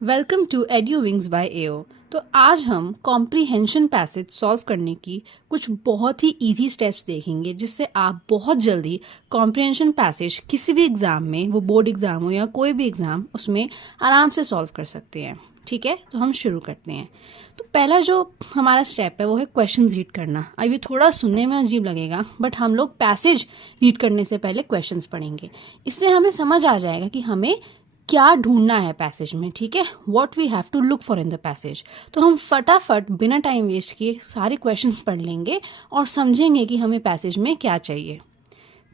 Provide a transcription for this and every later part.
Welcome to Eduwings by AO. तो आज हम कॉम्प्रीहेंशन पैसेज सॉल्व करने की कुछ बहुत ही इजी स्टेप्स देखेंगे जिससे आप बहुत जल्दी कॉम्प्रीहेंशन पैसेज किसी भी एग्ज़ाम में, वो बोर्ड एग्ज़ाम हो या कोई भी एग्ज़ाम, उसमें आराम से सॉल्व कर सकते हैं। ठीक है, तो हम शुरू करते हैं। तो पहला जो हमारा स्टेप है वो है क्वेश्चंस रीड करना। अब ये थोड़ा सुनने में अजीब लगेगा, बट हम लोग पैसेज रीड करने से पहले क्वेश्चंस पढ़ेंगे। इससे हमें समझ आ जाएगा कि हमें क्या ढूंढना है पैसेज में। ठीक है, what we have to look for in the passage. तो हम फटाफट बिना टाइम वेस्ट किए सारे क्वेश्चंस पढ़ लेंगे और समझेंगे कि हमें पैसेज में क्या चाहिए।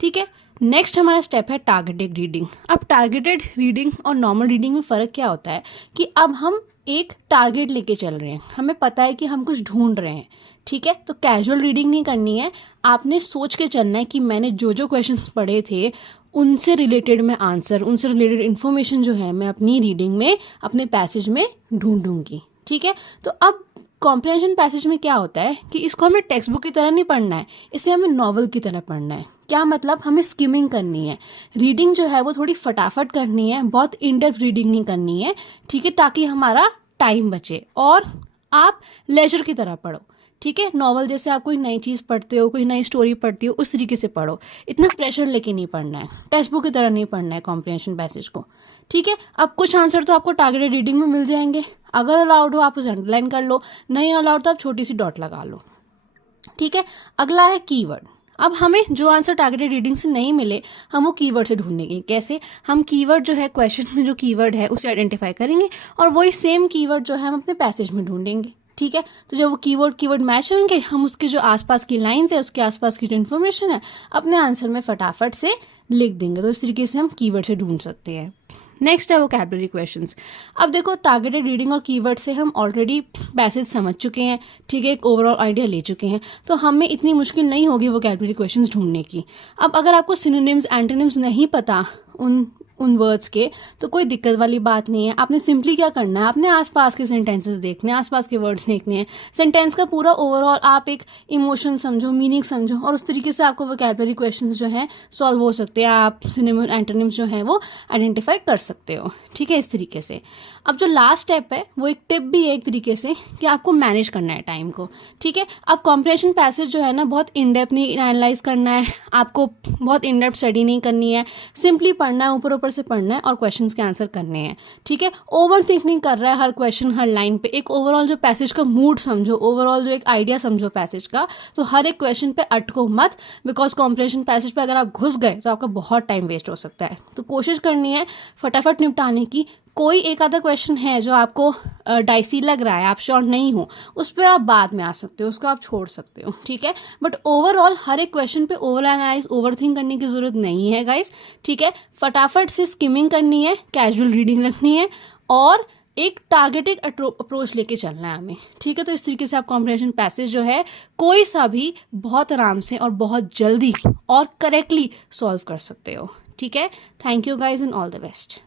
ठीक है, नेक्स्ट हमारा स्टेप है टारगेटेड रीडिंग। अब टारगेटेड रीडिंग और नॉर्मल रीडिंग में फ़र्क क्या होता है कि अब हम एक टारगेट लेके चल रहे हैं, हमें पता है कि हम कुछ ढूंढ रहे हैं। ठीक है, तो कैजुअल रीडिंग नहीं करनी है, आपने सोच के चलना है कि मैंने जो जो क्वेश्चंस पढ़े थे उनसे रिलेटेड मैं आंसर, उनसे रिलेटेड इन्फॉर्मेशन जो है मैं अपनी रीडिंग में, अपने पैसेज में ढूंढूंगी। ठीक है, तो अब कॉम्प्रिहेंशन पैसेज में क्या होता है कि इसको हमें टेक्स्ट बुक की तरह नहीं पढ़ना है, इसे हमें नॉवल की तरह पढ़ना है। क्या मतलब, हमें स्किमिंग करनी है, रीडिंग जो है वो थोड़ी फटाफट करनी है, बहुत इन डेप्थ रीडिंग नहीं करनी है। ठीक है, ताकि हमारा टाइम बचे और आप लेजर की तरह पढ़ो। ठीक है, नॉवल जैसे आप कोई नई चीज़ पढ़ते हो, कोई नई स्टोरी पढ़ती हो, उस तरीके से पढ़ो। इतना प्रेशर लेके नहीं पढ़ना है, टेक्स्ट बुक की तरह नहीं पढ़ना है कॉम्प्रिहेंशन पैसेज को। ठीक है, अब कुछ आंसर तो आपको टारगेटेड रीडिंग में मिल जाएंगे, अगर अलाउड हो आप उसे अंडरलाइन कर लो, नहीं अलाउड तो आप छोटी सी डॉट लगा लो। ठीक है, अगला है कीवर्ड। अब हमें जो आंसर टारगेटेड रीडिंग से नहीं मिले, हम वो कीवर्ड से ढूंढेंगे। कैसे? हम कीवर्ड जो है, क्वेश्चन में जो कीवर्ड है उसे आइडेंटिफाई करेंगे और वही सेम कीवर्ड जो है हम अपने पैसेज में ढूंढेंगे। ठीक है, तो जब वो कीवर्ड मैच होंगे, हम उसके जो आसपास की लाइन्स है, उसके आसपास की जो इन्फॉर्मेशन है, अपने आंसर में फटाफट से लिख देंगे। तो इस तरीके से हम कीवर्ड से ढूंढ सकते हैं। नेक्स्ट है वोकैबुलरी क्वेश्चंस। अब देखो, टारगेटेड रीडिंग और कीवर्ड से हम ऑलरेडी पैसेज समझ चुके हैं। ठीक है, एक ओवरऑल आइडिया ले चुके हैं, तो हमें इतनी मुश्किल नहीं होगी वोकैबुलरी क्वेश्चंस ढूंढने की। अब अगर आपको सिनोनिम्स, एंटोनिम्स नहीं पता उन वर्ड्स के, तो कोई दिक्कत वाली बात नहीं है। आपने सिंपली क्या करना है, अपने आसपास के सेंटेंसेस देखने, आसपास के वर्ड्स देखने हैं, सेंटेंस का पूरा ओवरऑल आप एक इमोशन समझो, मीनिंग समझो, और उस तरीके से आपको वोकैबुलरी क्वेश्चंस जो हैं सॉल्व हो सकते हैं। आप सिनोनिम, एंटोनिम्स जो हैं वो आइडेंटिफाई कर सकते हो। ठीक है, इस तरीके से। अब जो लास्ट स्टेप है वो एक टिप भी है एक तरीके से, कि आपको मैनेज करना है टाइम को। ठीक है, अब कॉम्प्रिहेंशन पैसेज जो है ना, बहुत इन डेप्थ नहीं एनालाइज करना है, आपको बहुत इन डेप्थ स्टडी नहीं करनी है, सिंपली पढ़ना है, ऊपर ऊपर से पढ़ना है और क्वेश्चंस के आंसर करने हैं। ठीक है, ओवर थिंक नहीं कर रहा है हर क्वेश्चन, हर लाइन पे। एक ओवरऑल जो पैसेज का मूड समझो, ओवरऑल जो एक आइडिया समझो पैसेज का। तो हर एक क्वेश्चन पे अटको मत, बिकॉज कॉम्प्रिहेंशन पैसेज पे अगर आप घुस गए तो आपका बहुत टाइम वेस्ट हो सकता है। तो कोशिश करनी है फटाफट निपटाने की। कोई एक आधा क्वेश्चन है जो आपको डाइसी लग रहा है, आप श्योर नहीं हो, उस पर आप बाद में आ सकते हो, उसको आप छोड़ सकते हो। ठीक है, बट ओवरऑल हर एक क्वेश्चन पे ओवर एनालाइज, ओवर थिंक करने की जरूरत नहीं है गाइस। ठीक है, फटाफट से स्किमिंग करनी है, कैजुअल रीडिंग रखनी है और एक टारगेटेड अप्रोच लेके चलना है हमें। ठीक है, तो इस तरीके से आप कॉम्प्रिहेंशन पैसेज जो है कोई सा भी बहुत आराम से और बहुत जल्दी और करेक्टली सॉल्व कर सकते हो। ठीक है, thank you guys and all the best.